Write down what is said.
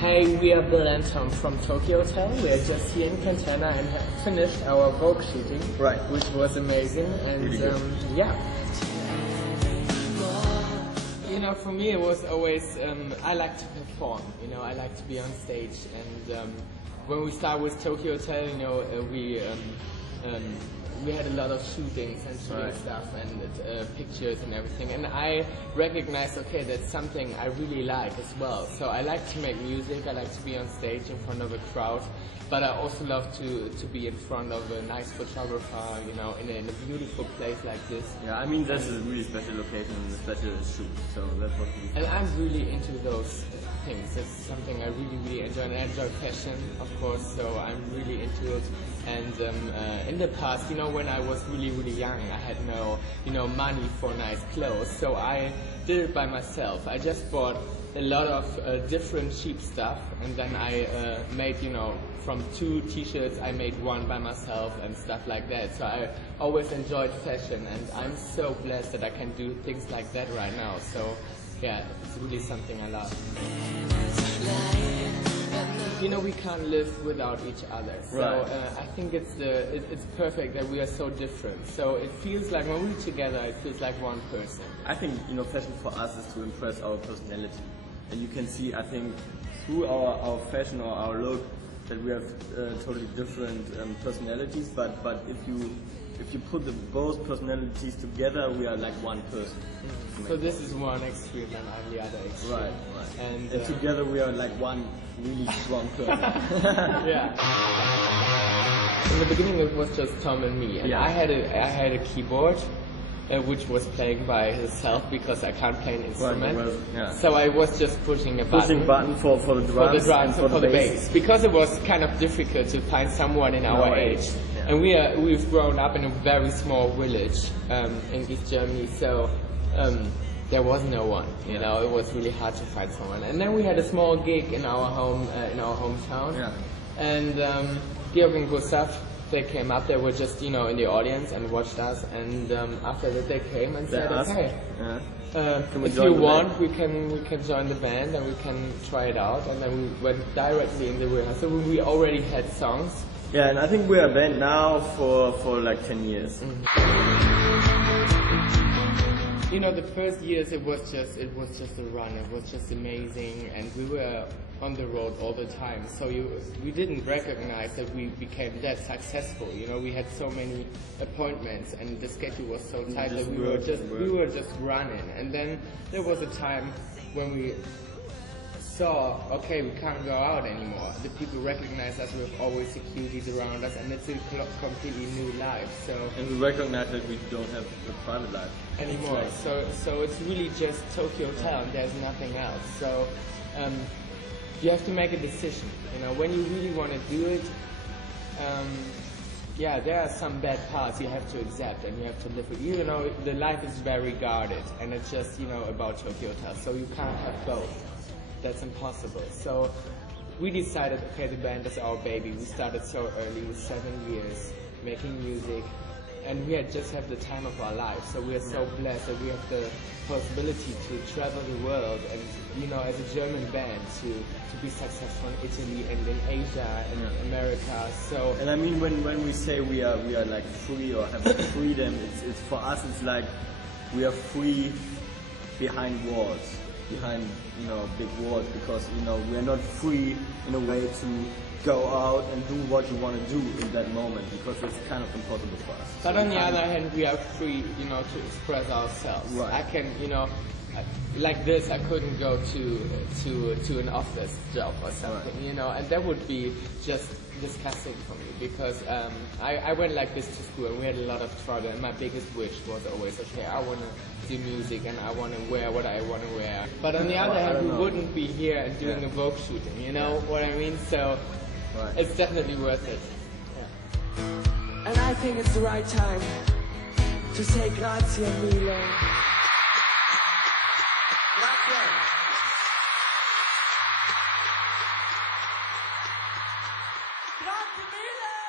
Hey, we are Bill and Tom from Tokyo Hotel. We are just here in Catania and have finished our Vogue shooting, right? Which was amazing, and really yeah. You know, for me it was always I like to perform. You know, I like to be on stage, and when we started with Tokyo Hotel, you know, we had a lot of shootings and shooting stuff and pictures and everything, and I recognized, okay, that's something I really like as well. So I like to make music, I like to be on stage in front of a crowd, but I also love to be in front of a nice photographer, you know, in a beautiful place like this. Yeah, I mean, that's a really special location and a special shoot, so that's what we... And I'm really into those things. It's something I really enjoy, and I enjoy fashion, of course, so I'm really into it. And in the past, you know, when I was really young, I had no, you know, money for nice clothes, so I did it by myself. I just bought a lot of different cheap stuff, and then I made, you know, from 2 t-shirts I made 1 by myself and stuff like that. So I always enjoyed fashion, and I'm so blessed that I can do things like that right now. So yeah, it's really something I love. You know, we can't live without each other. So I think it's perfect that we are so different. So it feels like when we're together, it feels like one person. I think, you know, fashion for us is to impress our personality. And you can see, I think, through our fashion or our look, that we have totally different personalities. But if you put both personalities together, we are like one person. So this is one extreme and I'm the other extreme. Right. And together we are like one really strong person. Yeah. In the beginning it was just Tom and me, and I had a keyboard which was playing by itself because I can't play an instrument. So I was just pushing a button for the drums and for the bass, because it was kind of difficult to find someone in our age. And we've grown up in a very small village in East Germany, so there was no one. You know, it was really hard to find someone. And then we had a small gig in our hometown, and Georg and Gustav, they came up. They were just, you know, in the audience and watched us. And after that, they came and said, "Okay, if you want, we can join the band and we can try it out." And then we went directly in the rehearsal. We already had songs. Yeah, and I think we're a band now for like 10 years. You know, the first years it was just a run. It was just amazing, and we were on the road all the time. So we didn't recognize that we became that successful. You know, we had so many appointments, and the schedule was so tight that we were just running. And then there was a time when we saw, okay, we can't go out anymore. The people recognize us with always securities around us, and it's a completely new life. And we recognize that we don't have a private life anymore. So it's really just Tokyo Hotel, and there's nothing else. So you have to make a decision. You know, when you really want to do it. Yeah, there are some bad parts you have to accept and you have to live with. You know, the life is very guarded, and it's just, you know, about Tokyo Hotel. So you can't have both. That's impossible. So we decided, okay, the band is our baby. We started so early, with 7 years, making music, and we just have the time of our lives. So we are so blessed that we have the possibility to travel the world, and, you know, as a German band, to be successful in Italy and in Asia and America. So, and I mean, when we say we are like free or have freedom, it's for us, it's like we are free behind walls. Behind, you know, big walls, because, you know, we are not free in a way to go out and do what you want to do in that moment, because it's kind of impossible for us. But on the other hand, we are free, you know, to express ourselves. Right. I can, you know, like this, I couldn't go to an office job or something, you know, and that would be just disgusting for me, because I went like this to school and we had a lot of trouble, and my biggest wish was always, okay, I want to do music and I want to wear what I want to wear. But on the other hand, we wouldn't be here and doing a Vogue shooting, you know what I mean? So it's definitely worth it. And I think it's the right time to say grazie mille. Grazie mille!